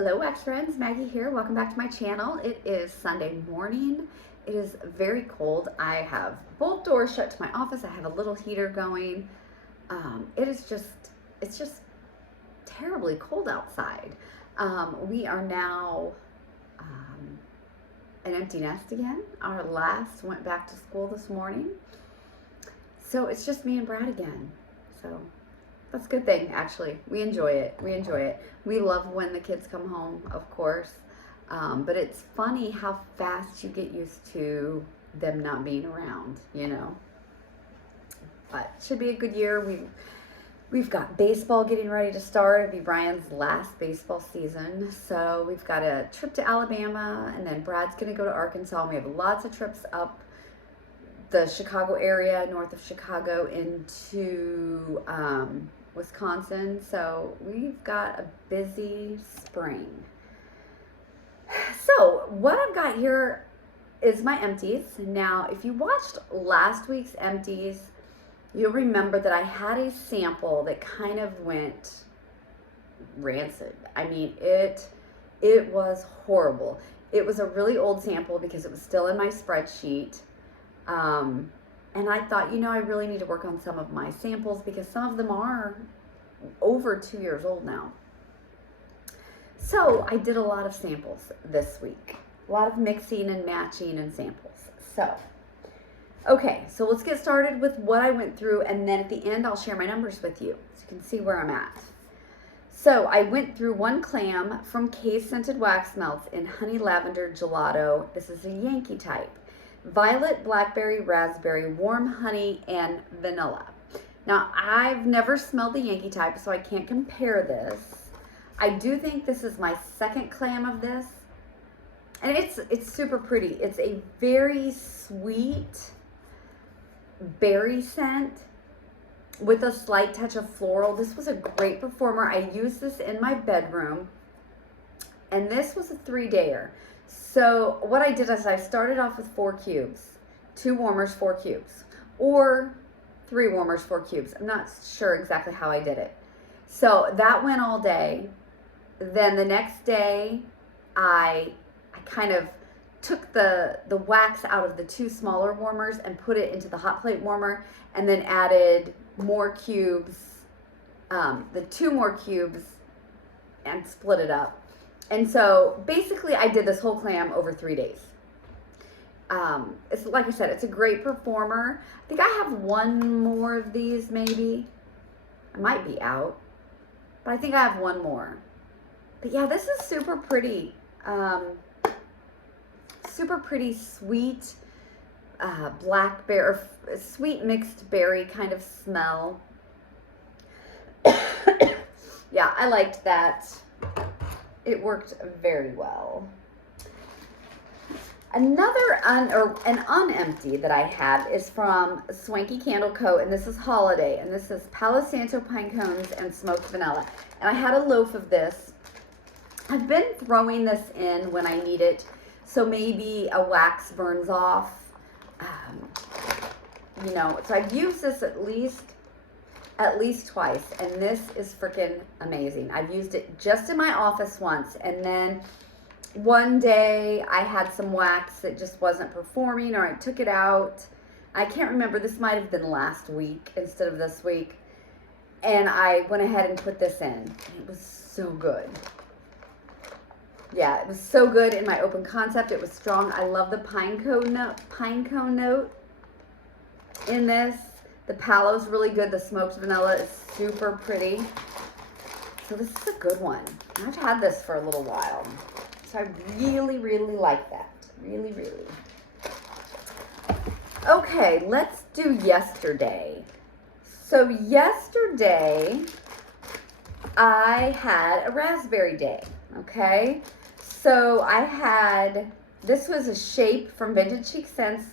Hello wax friends, Maggie here. Welcome back to my channel. It is Sunday morning. It is very cold. I have both doors shut to my office. I have a little heater going. It's just terribly cold outside. We are now an empty nest again. Our last went back to school this morning. So it's just me and Brad again. So that's a good thing, actually. We enjoy it. We love when the kids come home, of course. But it's funny how fast you get used to them not being around, you know. But it should be a good year. We've got baseball getting ready to start. It'll be Brian's last baseball season. So we've got a trip to Alabama, and then Brad's going to go to Arkansas. And we have lots of trips up the Chicago area, north of Chicago, into Wisconsin. So we've got a busy spring. So what I've got here is my empties. Now, if you watched last week's empties, you'll remember that I had a sample that kind of went rancid. I mean, it was horrible. It was a really old sample because it was still in my spreadsheet. And I thought, you know, I really need to work on some of my samples because some of them are over 2 years old now. So I did a lot of samples this week, a lot of mixing and matching and samples. So, okay, so let's get started with what I went through, and then at the end I'll share my numbers with you so you can see where I'm at. So I went through one clam from Case Scented Wax Melts in Honey Lavender Gelato. This is a Yankee type. Violet, blackberry, raspberry, warm honey, and vanilla. Now, I've never smelled the Yankee type, so I can't compare this. I do think this is my second clam of this, and it's super pretty. It's a very sweet berry scent with a slight touch of floral. This was a great performer. I used this in my bedroom, and this was a 3-dayer. So what I did is I started off with 4 cubes, 2 warmers, 4 cubes, or 3 warmers, 4 cubes. I'm not sure exactly how I did it. So that went all day. Then the next day, I kind of took the wax out of the 2 smaller warmers and put it into the hot plate warmer, and then added more cubes, the 2 more cubes, and split it up. And so basically I did this whole clam over 3 days. It's like I said, it's a great performer. I think I have one more of these maybe. I might be out, but I think I have one more. But yeah, this is super pretty. Super pretty sweet blackberry, sweet mixed berry kind of smell. Yeah, I liked that. It worked very well. Another an unempty that I have is from Swanky Candle Co., and this is Holiday, and this is Palo Santo pine cones and smoked vanilla. And I had a loaf of this. I've been throwing this in when I need it, so maybe a wax burns off. You know, so I've used this at least twice, and this is freaking amazing. I've used it just in my office once, and then one day I had some wax that just wasn't performing, or I took it out. I can't remember. This might have been last week instead of this week, and I went ahead and put this in. It was so good. Yeah, it was so good in my open concept. It was strong. I love the pine cone note in this. The palo's really good. The smoked vanilla is super pretty. So this is a good one. I've had this for a little while. So I really, really like that. Really, really. Okay, let's do yesterday. So yesterday, I had a raspberry day, okay? So I had, this was a shape from Vintage Chic Scents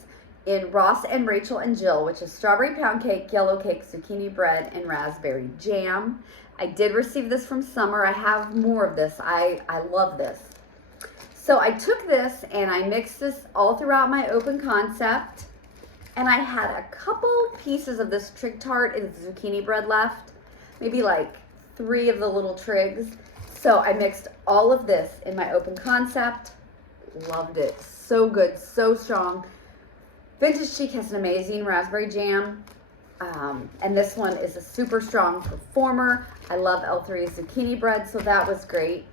in Ross and Rachel and Jill, which is strawberry pound cake, yellow cake, zucchini bread, and raspberry jam. I did receive this from Summer. I have more of this. I love this. So I took this and I mixed this all throughout my open concept, and I had a couple pieces of this trig tart and zucchini bread left, maybe like 3 of the little trigs. So I mixed all of this in my open concept. Loved it. So good, so strong. Vintage Chic has an amazing raspberry jam. And this one is a super strong performer. I love L3 zucchini bread, so that was great.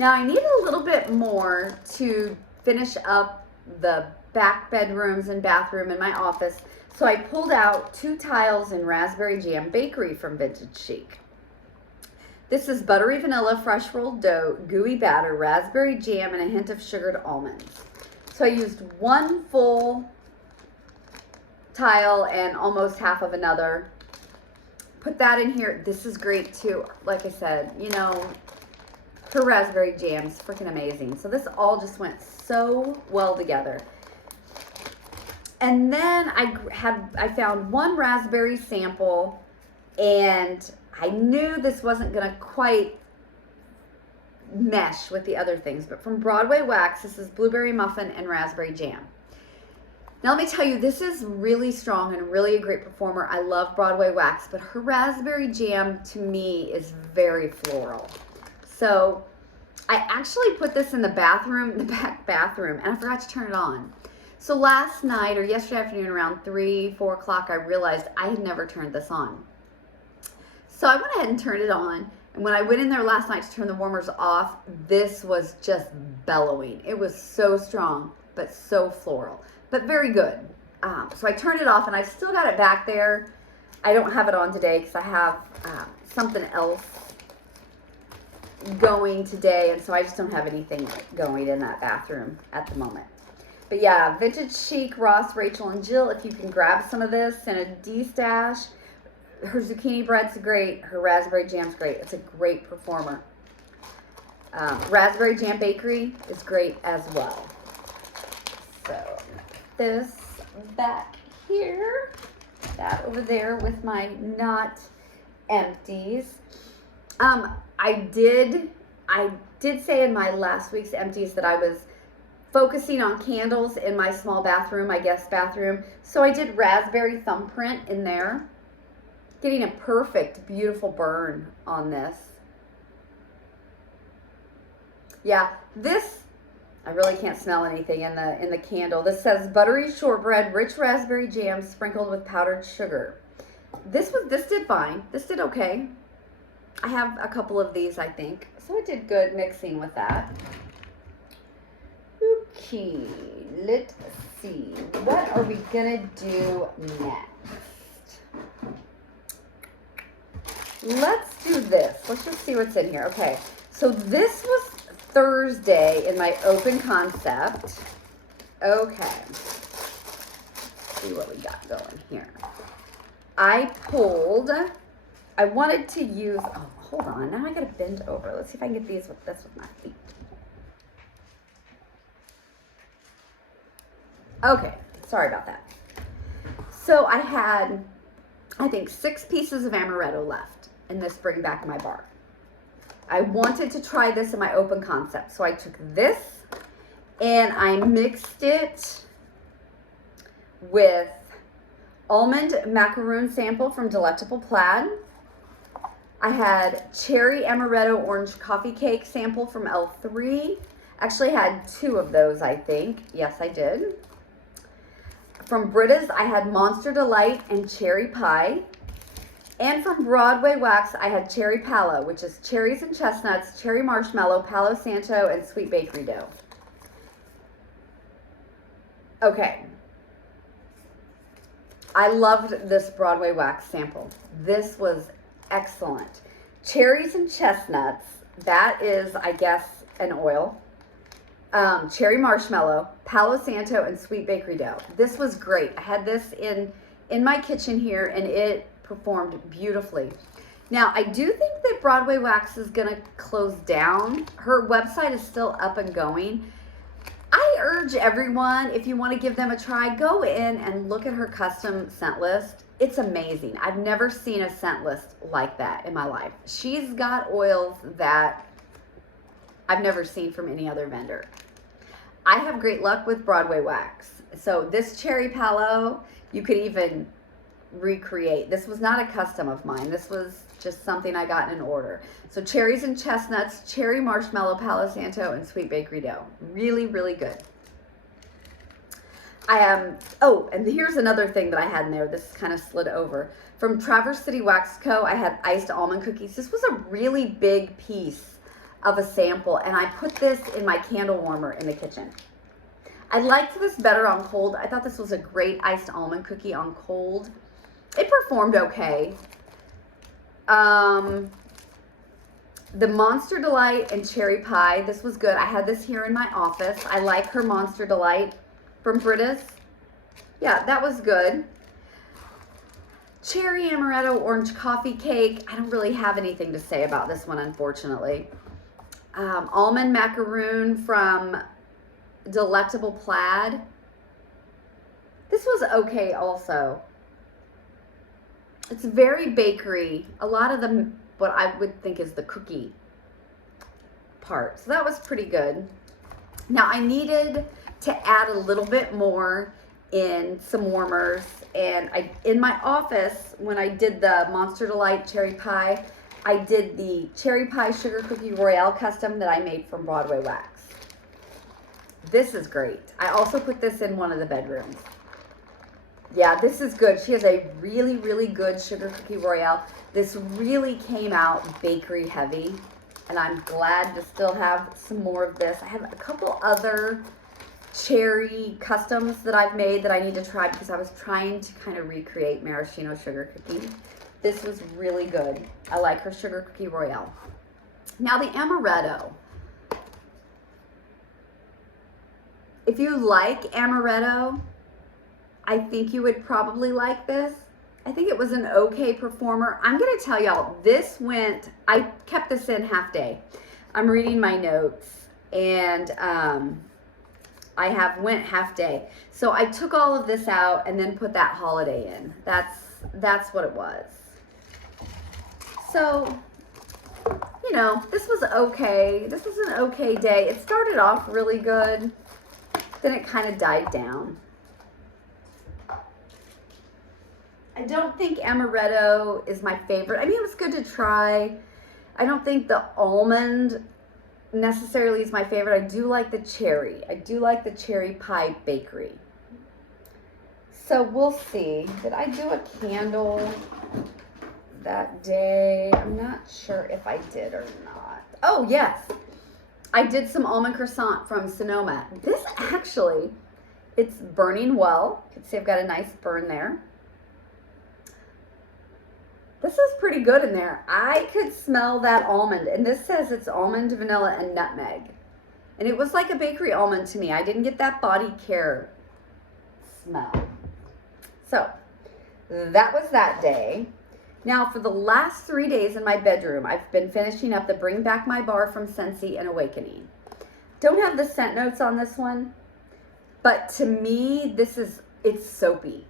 Now I need a little bit more to finish up the back bedrooms and bathroom in my office. So I pulled out 2 tiles in raspberry jam bakery from Vintage Chic. This is buttery vanilla, fresh rolled dough, gooey batter, raspberry jam, and a hint of sugared almonds. So I used 1 full tile and almost half of another. Put that in here. This is great too. Like I said, you know, her raspberry jam is freaking amazing. So this all just went so well together. And then I found 1 raspberry sample, and I knew this wasn't gonna quite mesh with the other things, but from Broadway Wax, this is blueberry muffin and raspberry jam. Now let me tell you, this is really strong and really a great performer. I love Broadway Wax, but her raspberry jam to me is very floral. So I actually put this in the bathroom, the back bathroom, and I forgot to turn it on. So last night or yesterday afternoon around 3, 4 o'clock, I realized I had never turned this on. So I went ahead and turned it on. And when I went in there last night to turn the warmers off, this was just bellowing. It was so strong, but so floral, but very good. So I turned it off, and I still got it back there. I don't have it on today because I have something else going today, and so I just don't have anything going in that bathroom at the moment. But yeah, Vintage Chic, Ross, Rachel, and Jill, if you can grab some of this in a D-stash. Her zucchini bread's great. Her raspberry jam's great. It's a great performer. Raspberry Jam Bakery is great as well. So this back here, that over there with my not empties. I did say in my last week's empties that I was focusing on candles in my small bathroom, my guest bathroom. So I did raspberry thumbprint in there. Getting a perfect, beautiful burn on this. Yeah, this, I really can't smell anything in the candle. This says buttery shortbread, rich raspberry jam sprinkled with powdered sugar. This did fine. This did okay. I have a couple of these, I think. So it did good mixing with that. Okay, let's see. What are we gonna do next? Let's do this. Let's just see what's in here. Okay, so this was Thursday in my open concept. Okay, let's see what we got going here. I wanted to use, oh, hold on. Now I gotta bend over. Let's see if I can get these with my feet. Okay, sorry about that. So I had, I think, 6 pieces of amaretto left in this bring back my bar. I wanted to try this in my open concept. So I took this and I mixed it with almond macaroon sample from Delectable Plaid. I had cherry amaretto orange coffee cake sample from L3. Actually had 2 of those, I think. Yes, I did. From Britta's, I had Monster Delight and Cherry Pie. And from Broadway Wax, I had Cherry Palo, which is cherries and chestnuts, cherry marshmallow, Palo Santo, and sweet bakery dough. Okay. I loved this Broadway Wax sample. This was excellent. Cherries and chestnuts, that is, I guess, an oil. Cherry marshmallow, Palo Santo, and sweet bakery dough. This was great. I had this in my kitchen here, and it performed beautifully. Now, I do think that Broadway Wax is going to close down. Her website is still up and going. I urge everyone, if you want to give them a try, go in and look at her custom scent list. It's amazing. I've never seen a scent list like that in my life. She's got oils that I've never seen from any other vendor. I have great luck with Broadway Wax. So this Cherry Palo, you could even recreate. This was not a custom of mine. This was just something I got in an order. So cherries and chestnuts, cherry marshmallow, Palo Santo, and sweet bakery dough. Really, really good. I am, oh, and here's another thing that I had in there. This kind of slid over. From Traverse City Wax Co., I had iced almond cookies. This was a really big piece of a sample, and I put this in my candle warmer in the kitchen. I liked this better on cold. I thought this was a great iced almond cookie on cold. It performed okay. The Monster Delight and Cherry Pie, this was good. I had this here in my office. I like her Monster Delight from Britta's. Yeah, that was good. Cherry Amaretto Orange Coffee Cake. I don't really have anything to say about this one, unfortunately. Almond Macaroon from Delectable Plaid. This was okay also. It's very bakery. A lot of them, what I would think is the cookie part. So that was pretty good. Now I needed to add a little bit more in some warmers, and in my office, when I did the Monster Delight Cherry Pie, I did the Cherry Pie Sugar Cookie Royale custom that I made from Broadway Wax. This is great. I also put this in one of the bedrooms. Yeah, this is good. She has a really, really good Sugar Cookie Royale. This really came out bakery heavy, and I'm glad to still have some more of this. I have a couple other cherry customs that I've made that I need to try because I was trying to kind of recreate maraschino sugar cookie. This was really good. I like her Sugar Cookie Royale. Now the amaretto. If you like amaretto, I think you would probably like this. I think it was an okay performer. I'm gonna tell y'all, this went, I kept this in half day. I'm reading my notes, and I went half day. So I took all of this out and then put that holiday in. That's what it was. So, you know, this was okay. This was an okay day. It started off really good, then it kind of died down. I don't think amaretto is my favorite. I mean, it was good to try. I don't think the almond necessarily is my favorite. I do like the cherry. I do like the Cherry Pie Bakery. So we'll see. Did I do a candle that day? I'm not sure if I did or not. Oh, yes. I did some almond croissant from Sonoma. This actually, it's burning well. You can see I've got a nice burn there. This is pretty good in there. I could smell that almond, and this says it's almond, vanilla, and nutmeg. And it was like a bakery almond to me. I didn't get that body care smell. So that was that day. Now for the last 3 days in my bedroom, I've been finishing up the Bring Back My Bar from Scentsy and Awakening. Don't have the scent notes on this one, but to me, it's soapy.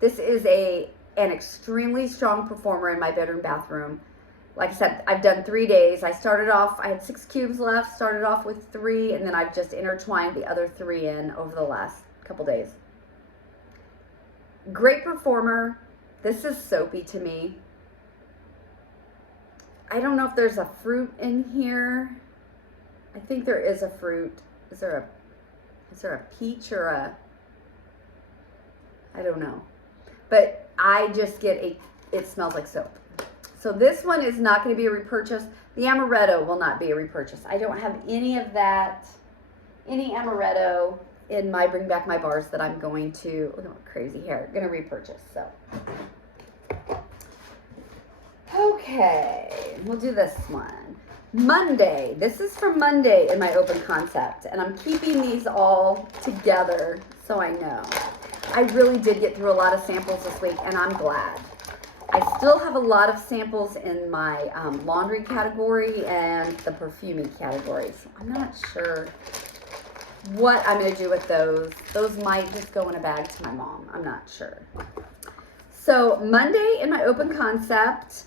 This is an extremely strong performer in my bedroom bathroom. Like I said, I've done 3 days. I had 6 cubes left, started off with 3, and then I've just intertwined the other 3 in over the last couple days. Great performer. This is soapy to me. I don't know if there's a fruit in here. I think there is a fruit. Is there a peach or a, I don't know. But I just get it smells like soap. So this one is not going to be a repurchase. The amaretto will not be a repurchase. I don't have any of that, any amaretto in my Bring Back My Bars that I'm going to, oh, crazy hair, going to repurchase. So, okay, we'll do this one. Monday. This is from Monday in my open concept, and I'm keeping these all together so I know. I really did get through a lot of samples this week, and I'm glad. I still have a lot of samples in my laundry category and the perfumey category. So I'm not sure what I'm going to do with those. Those might just go in a bag to my mom. I'm not sure. So Monday in my open concept,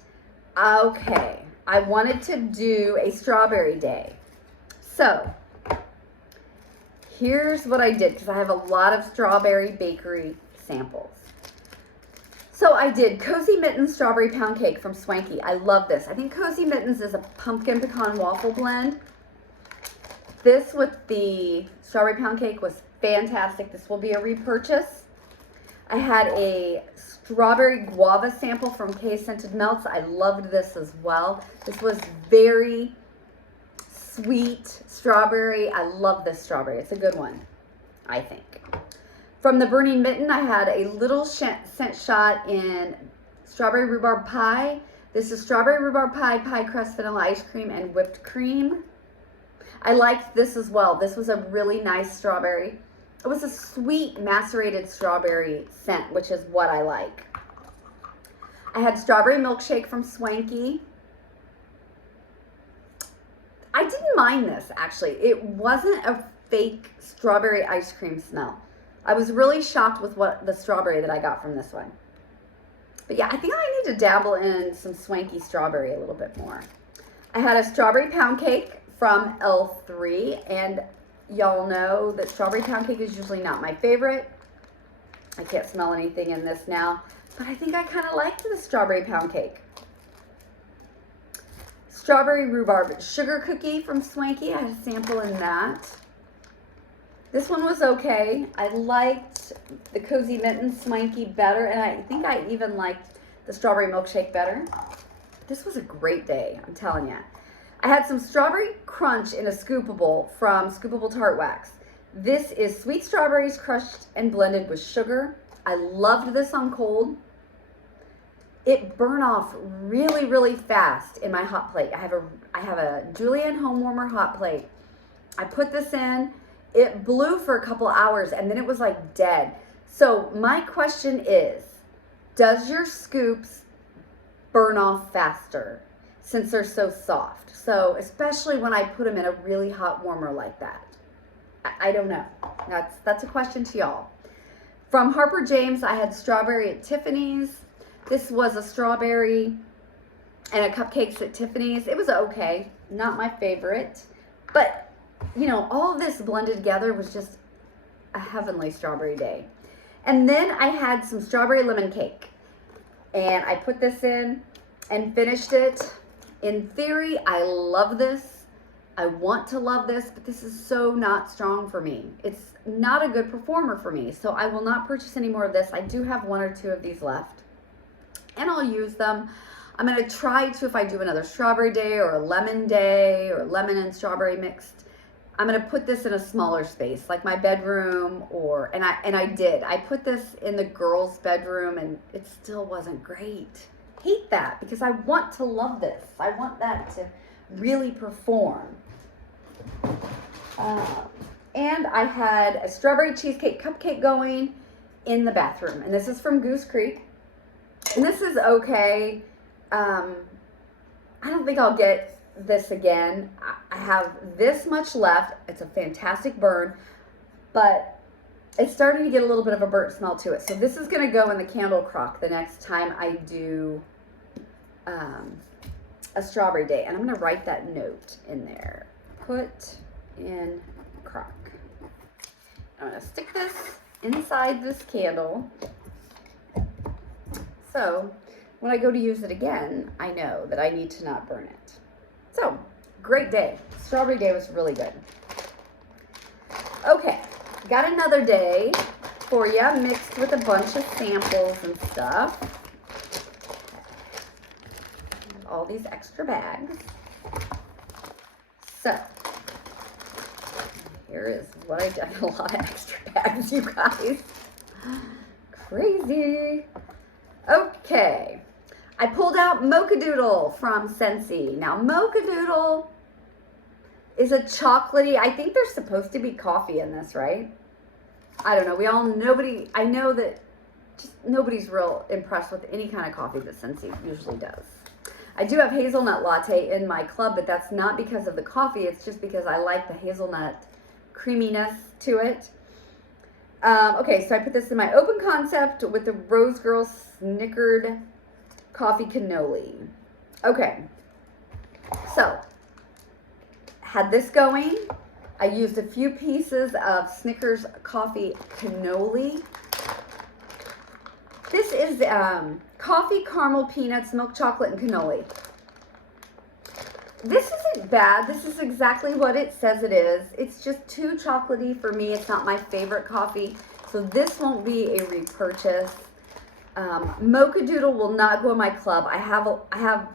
okay, I wanted to do a strawberry day. So here's what I did, because I have a lot of strawberry bakery samples. So I did Cozy Mittens Strawberry Pound Cake from Swanky. I love this. I think Cozy Mittens is a pumpkin pecan waffle blend. This with the Strawberry Pound Cake was fantastic. This will be a repurchase. I had a strawberry guava sample from K Scented Melts. I loved this as well. This was very sweet strawberry. I love this strawberry. It's a good one, I think. From the Burning Mitten, I had a little scent shot in strawberry rhubarb pie. This is strawberry rhubarb pie, pie crust, vanilla ice cream, and whipped cream. I liked this as well. This was a really nice strawberry. It was a sweet macerated strawberry scent, which is what I like. I had strawberry milkshake from Swanky. I didn't mind this, actually. It wasn't a fake strawberry ice cream smell. I was really shocked with the strawberry that I got from this one. But yeah, I think I need to dabble in some Swanky strawberry a little bit more. I had a strawberry pound cake from L3, and y'all know that strawberry pound cake is usually not my favorite. I can't smell anything in this now, but I think I kind of liked the strawberry pound cake. Strawberry rhubarb sugar cookie from Swanky. I had a sample in that. This one was okay. I liked the Cozy Mittens Swanky better, and I think I even liked the strawberry milkshake better. This was a great day, I'm telling you. I had some strawberry crunch in a scoopable from Scoopable Tart Wax. This is sweet strawberries crushed and blended with sugar. I loved this on cold. It burned off really, really fast in my hot plate. I have a Julienne home warmer hot plate. I put this in. It blew for a couple hours and then it was like dead. So my question is, does your scoops burn off faster since they're so soft? So especially when I put them in a really hot warmer like that. I don't know. That's a question to y'all. From Harper James, I had strawberry at Tiffany's. This was a strawberry and a cupcakes at Tiffany's. It was okay, not my favorite, but you know, all of this blended together was just a heavenly strawberry day. And then I had some strawberry lemon cake, and I put this in and finished it. In theory, I love this. I want to love this, but this is so not strong for me. It's not a good performer for me, so I will not purchase any more of this. I do have one or two of these left, and I'll use them. I'm gonna try to, if I do another strawberry day or a lemon day or lemon and strawberry mixed, I'm gonna put this in a smaller space, like my bedroom, and I did. I put this in the girls' bedroom, and it still wasn't great. Hate that, because I want to love this. I want that to really perform. And I had a strawberry cheesecake cupcake going in the bathroom, and this is from Goose Creek, and this is okay. I don't think I'll get this again. I have this much left. It's a fantastic burn, but it's starting to get a little bit of a burnt smell to it. So this is going to go in the candle crock the next time I do a strawberry day. And I'm going to write that note in there. Put in crock. I'm going to stick this inside this candle. So when I go to use it again, I know that I need to not burn it. So, great day. Strawberry day was really good. Okay, got another day for you, mixed with a bunch of samples and stuff. All these extra bags. So, here is what I did. A lot of extra bags, you guys. Crazy. Okay. I pulled out Mocha Doodle from Scentsy. Now, Mocha Doodle is a chocolatey, I think there's supposed to be coffee in this, right? I don't know. I know that just nobody's real impressed with any kind of coffee that Scentsy usually does. I do have hazelnut latte in my club, but that's not because of the coffee. It's just because I like the hazelnut creaminess to it. Okay, so I put this in my open concept with the Rose Girl Snickered Coffee Cannoli. Okay, so had this going. I used a few pieces of Snickers Coffee Cannoli. This is coffee, caramel, peanuts, milk chocolate, and cannoli. This isn't bad. This is exactly what it says it is. It's just too chocolatey for me. It's not my favorite coffee. So this won't be a repurchase. Mocha Doodle will not go in my club. I have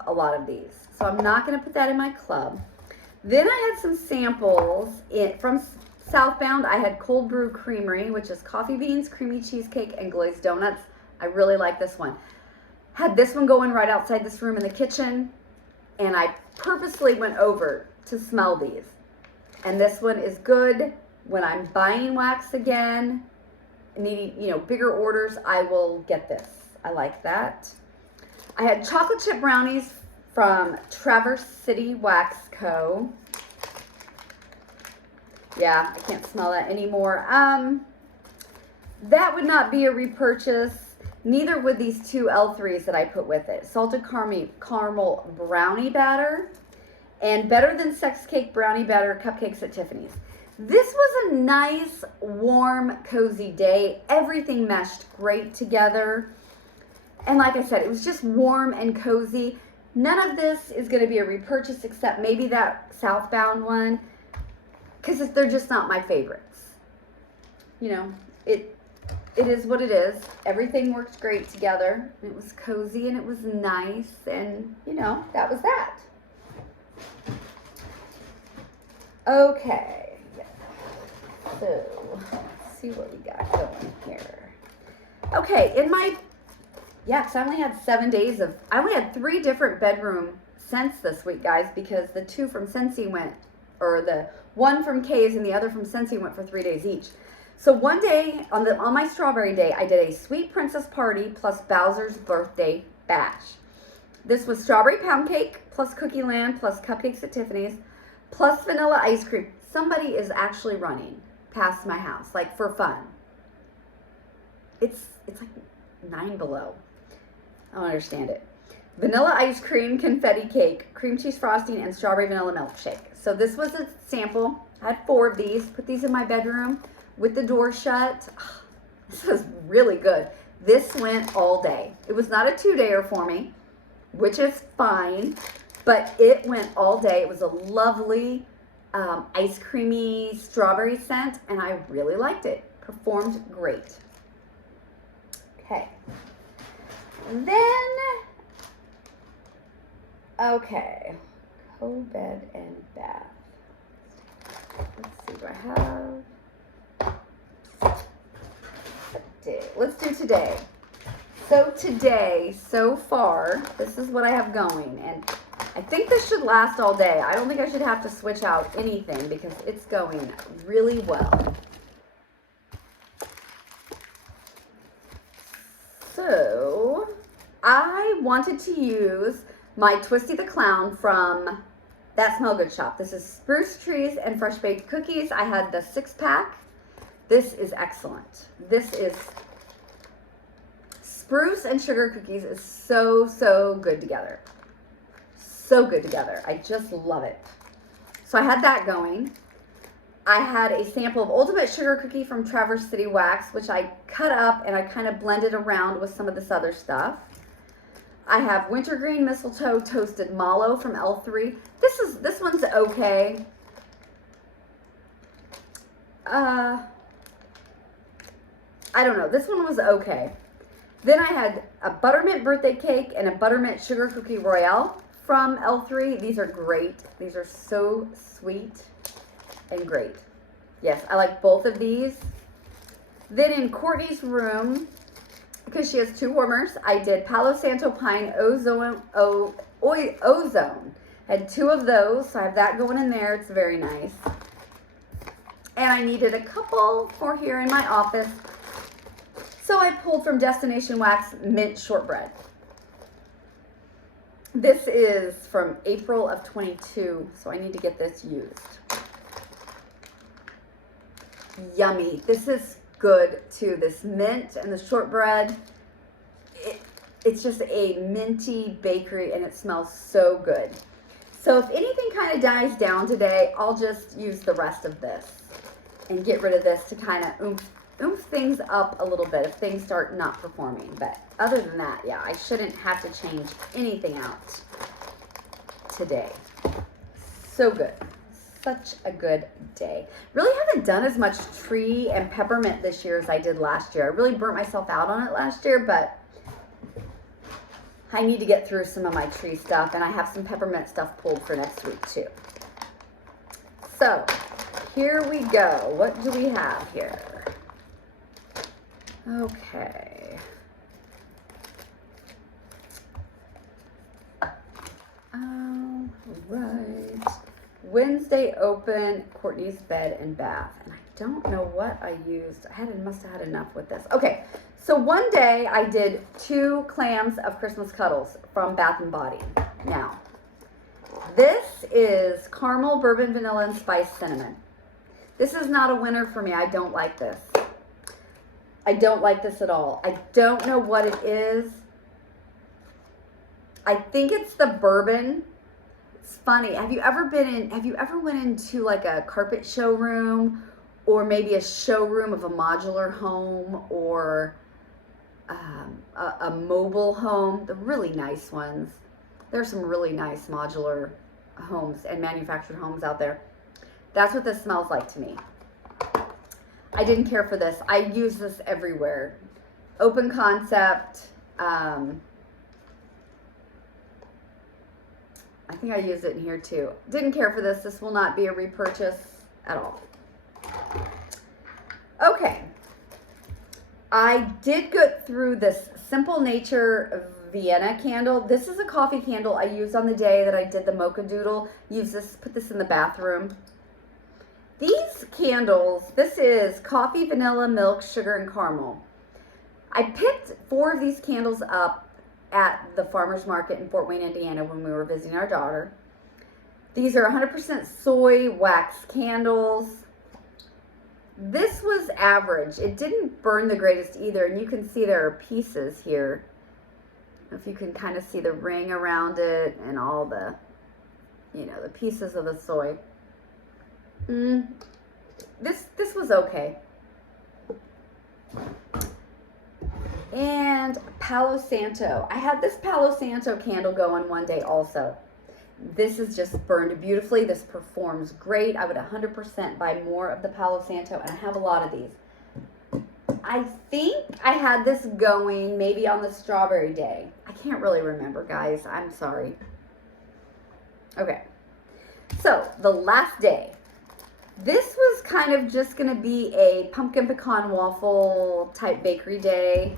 a lot of these. So I'm not going to put that in my club. Then I had some samples from Southbound. I had Cold Brew Creamery, which is coffee beans, creamy cheesecake, and glazed donuts. I really like this one. Had this one going right outside this room in the kitchen. And I purposely went over to smell these. And this one is good. When I'm buying wax again, needing, bigger orders, I will get this. I like that. I had chocolate chip brownies from Traverse City Wax Co. Yeah, I can't smell that anymore. That would not be a repurchase. Neither would these two L3s that I put with it. Salted caramel brownie batter and Better Than Sex Cake brownie batter cupcakes at Tiffany's. This was a nice, warm, cozy day. Everything meshed great together. And like I said, it was just warm and cozy. None of this is going to be a repurchase except maybe that Southbound one, because they're just not my favorites. It is what it is. Everything worked great together. It was cozy and it was nice, and that was that. Okay. So, let's see what we got going here. Okay, because I only had 7 days I only had 3 different bedroom scents this week, guys, because the 2 from Scentsy the 1 from Kay's and the other from Scentsy went for 3 days each. So one day, on my strawberry day, I did a Sweet Princess Party plus Bowser's Birthday Bash. This was strawberry pound cake plus Cookie Land plus cupcakes at Tiffany's plus vanilla ice cream. Somebody is actually running past my house, like for fun. It's like 9 below. I don't understand it. Vanilla ice cream, confetti cake, cream cheese frosting, and strawberry vanilla milkshake. So this was a sample. I had 4 of these. Put these in my bedroom with the door shut. Oh, this was really good. This went all day. It was not a 2-dayer for me, which is fine, but it went all day. It was a lovely ice creamy strawberry scent, and I really liked it. Performed great. Okay. Then, okay, co-bed and bath. Let's see what I have. Let's do today. So today, so far, this is what I have going, and I think this should last all day. I don't think I should have to switch out anything because it's going really well. So I wanted to use my Twisty the Clown from That Smell Good shop. This is Spruce Trees and Fresh Baked Cookies. I had the 6-pack. This is excellent. This is spruce and sugar cookies is so good together. So good together. I just love it. So I had that going. I had a sample of Ultimate Sugar Cookie from Traverse City Wax, which I cut up and I kind of blended around with some of this other stuff. I have Wintergreen Mistletoe Toasted Mallow from L3. This one's okay. I don't know. This one was okay. Then I had a Buttermint Birthday Cake and a Buttermint Sugar Cookie Royale from L3. These are great. These are so sweet and great. Yes, I like both of these. Then in Courtney's room, because she has 2 warmers, I did Palo Santo Pine Ozone. Had 2 of those, so I have that going in there. It's very nice. And I needed a couple for here in my office. So I pulled from Destination Wax Mint Shortbread. This is from April of 22, so I need to get this used. Yummy. This is good too. This mint and the shortbread, it's just a minty bakery and it smells so good. So if anything kind of dies down today, I'll just use the rest of this and get rid of this to kind of oomph oomph things up a little bit if things start not performing. But other than that, yeah, I shouldn't have to change anything out today. So good. Such a good day. Really haven't done as much tree and peppermint this year as I did last year. I really burnt myself out on it last year, but I need to get through some of my tree stuff, and I have some peppermint stuff pulled for next week too. So here we go. What do we have here? Okay. Right. Wednesday open, Courtney's bed and bath. And I don't know what I used. Must have had enough with this. Okay, so one day I did 2 clams of Christmas cuddles from Bath and Body. Now, this is caramel, bourbon, vanilla, and spice cinnamon. This is not a winner for me. I don't like this. I don't like this at all. I don't know what it is. I think it's the bourbon. It's funny. Have you ever went into like a carpet showroom, or maybe a showroom of a modular home, or a mobile home? The really nice ones. There's some really nice modular homes and manufactured homes out there. That's what this smells like to me. I didn't care for this. I use this everywhere. Open concept. I think I used it in here too. Didn't care for this. This will not be a repurchase at all. Okay. I did go through this Simple Nature Vienna candle. This is a coffee candle I used on the day that I did the mocha doodle. Put this in the bathroom. These candles, this is coffee, vanilla, milk, sugar, and caramel. I picked 4 of these candles up at the farmer's market in Fort Wayne, Indiana when we were visiting our daughter. These are 100% soy wax candles. This was average. It didn't burn the greatest either, and you can see there are pieces here. I don't know if you can kind of see the ring around it and all the, the pieces of the soy. This was okay. And Palo Santo. I had this Palo Santo candle going one day also. This is just burned beautifully. This performs great. I would 100% buy more of the Palo Santo, and I have a lot of these. I think I had this going maybe on the strawberry day. I can't really remember, guys. I'm sorry. Okay. So, the last day. This was kind of just going to be a pumpkin pecan waffle type bakery day.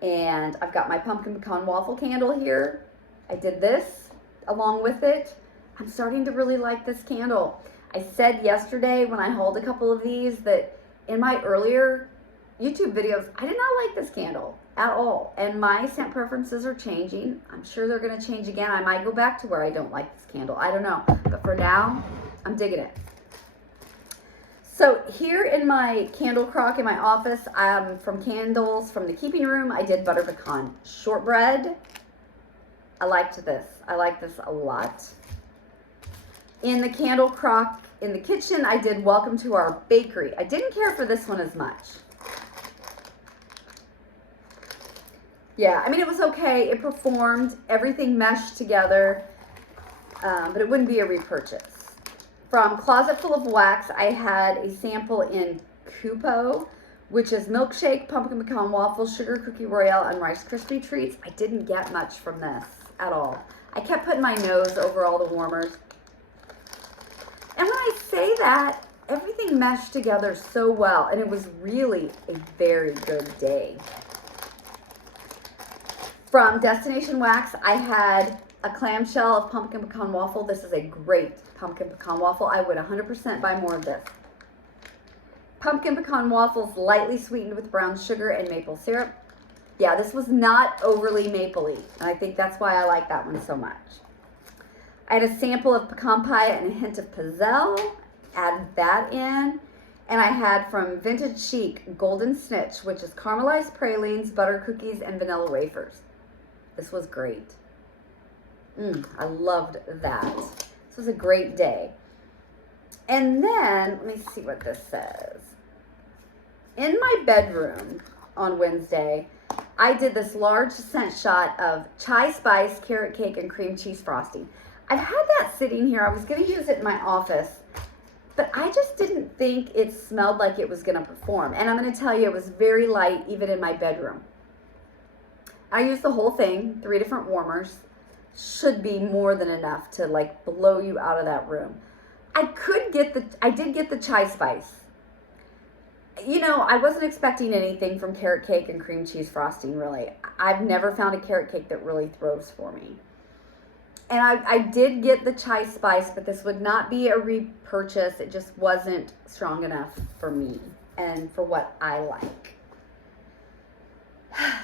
And I've got my pumpkin pecan waffle candle here. I did this along with it. I'm starting to really like this candle. I said yesterday when I hauled a couple of these that in my earlier YouTube videos, I did not like this candle at all. And my scent preferences are changing. I'm sure they're going to change again. I might go back to where I don't like this candle. I don't know. But for now, I'm digging it. So here in my candle crock in my office, from candles from the keeping room, I did butter pecan shortbread. I liked this. I like this a lot. In the candle crock in the kitchen, I did welcome to our bakery. I didn't care for this one as much. Yeah, I mean, it was okay. It performed. Everything meshed together, but it wouldn't be a repurchase. From Closet Full of Wax, I had a sample in Coupo, which is milkshake, pumpkin pecan waffles, sugar cookie royale, and Rice Krispie treats. I didn't get much from this at all. I kept putting my nose over all the warmers. And when I say that, everything meshed together so well, and it was really a very good day. From Destination Wax, I had a clamshell of pumpkin pecan waffle. This is a great pumpkin pecan waffle. I would 100% buy more of this. Pumpkin pecan waffles lightly sweetened with brown sugar and maple syrup. Yeah, this was not overly mapley, and I think that's why I like that one so much. I had a sample of pecan pie and a hint of pizzelle. Add that in. And I had from Vintage Chic Golden Snitch, which is caramelized pralines, butter cookies, and vanilla wafers. This was great. I loved that. This was a great day. And then, let me see what this says. in my bedroom on Wednesday, I did this large scent shot of chai spice, carrot cake, and cream cheese frosting. I've had that sitting here. I was going to use it in my office, but I just didn't think it smelled like it was going to perform. And I'm going to tell you, it was very light even in my bedroom. I used the whole thing, 3 different warmers. Should be more than enough to like blow you out of that room. I did get the chai spice. You know, I wasn't expecting anything from carrot cake and cream cheese frosting, really. I've never found a carrot cake that really throws for me. And I did get the chai spice, but this would not be a repurchase. It just wasn't strong enough for me and for what I like.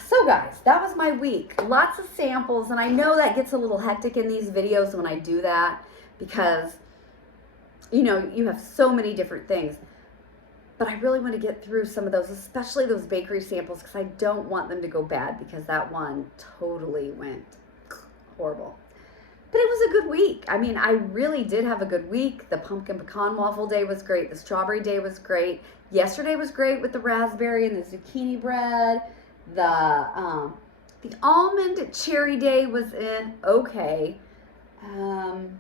So guys, that was my week. Lots of samples, and I know that gets a little hectic in these videos when I do that because, you know, you have so many different things. But I really want to get through some of those, especially those bakery samples, because I don't want them to go bad because that one totally went horrible. But it was a good week. I mean, I really did have a good week. The pumpkin pecan waffle day was great. The strawberry day was great. Yesterday was great with the raspberry and the zucchini bread. The almond cherry day was okay. And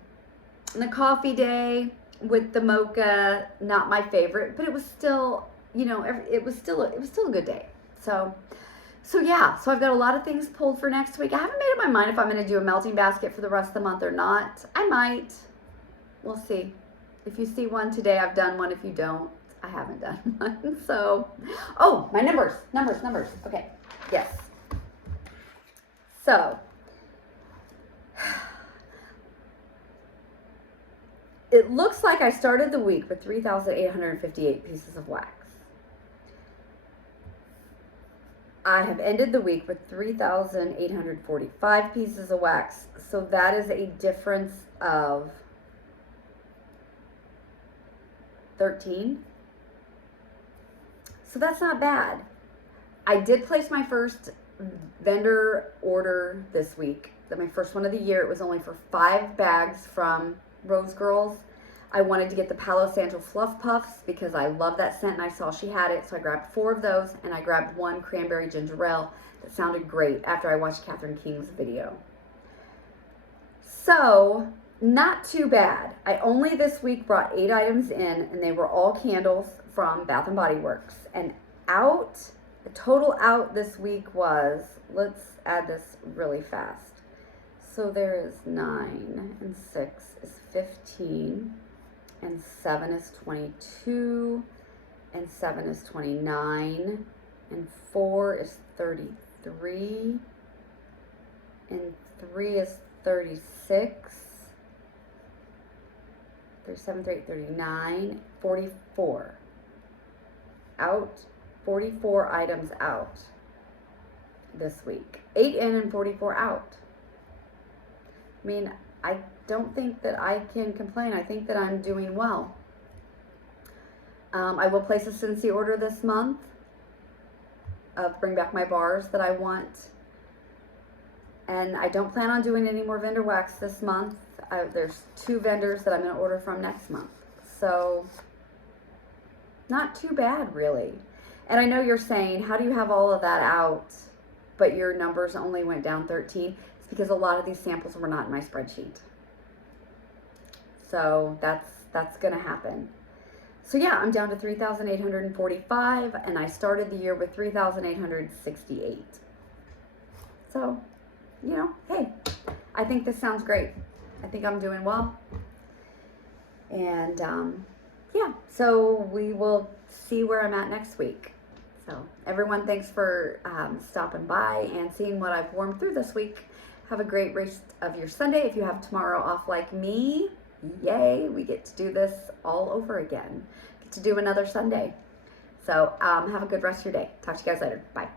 the coffee day with the mocha, not my favorite, but it was still, you know, it was still a good day. So yeah, so I've got a lot of things pulled for next week. I haven't made up my mind if I'm going to do a melting basket for the rest of the month or not. I might. We'll see. If you see one today, I've done one. If you don't, I haven't done one. So, oh, my numbers. Okay, yes. So, it looks like I started the week with 3,858 pieces of wax. I have ended the week with 3,845 pieces of wax. So that is a difference of 13. So that's not bad. I did place my first vendor order this week. My first one of the year. It was only for 5 bags from Rose Girls. I wanted to get the Palo Santo Fluff Puffs because I love that scent and I saw she had it. So I grabbed 4 of those and I grabbed 1 cranberry ginger ale that sounded great after I watched Catherine King's video. So not too bad. I only this week brought 8 items in and they were all candles from Bath & Body Works. And the total out this week was, let's add this really fast. So there is 9 and 6 is 15 and 7 is 22 and 7 is 29 and 4 is 33 and 3 is 36, 37, 38, 39, 44. Out, 44 items out this week. 8 in and 44 out. I mean, I don't think that I can complain. I think that I'm doing well. I will place a Scentsy order this month of bring back my bars that I want. And I don't plan on doing any more vendor wax this month. There's 2 vendors that I'm going to order from next month. So, not too bad, really. And I know you're saying, how do you have all of that out, but your numbers only went down 13? It's because a lot of these samples were not in my spreadsheet. So that's going to happen. So yeah, I'm down to 3,845, and I started the year with 3,868. So, you know, hey, I think this sounds great. I think I'm doing well. And yeah, so we will see where I'm at next week. So everyone, thanks for stopping by and seeing what I've warmed through this week. Have a great rest of your Sunday. If you have tomorrow off like me, yay, we get to do this all over again. Get to do another Sunday. So have a good rest of your day. Talk to you guys later. Bye.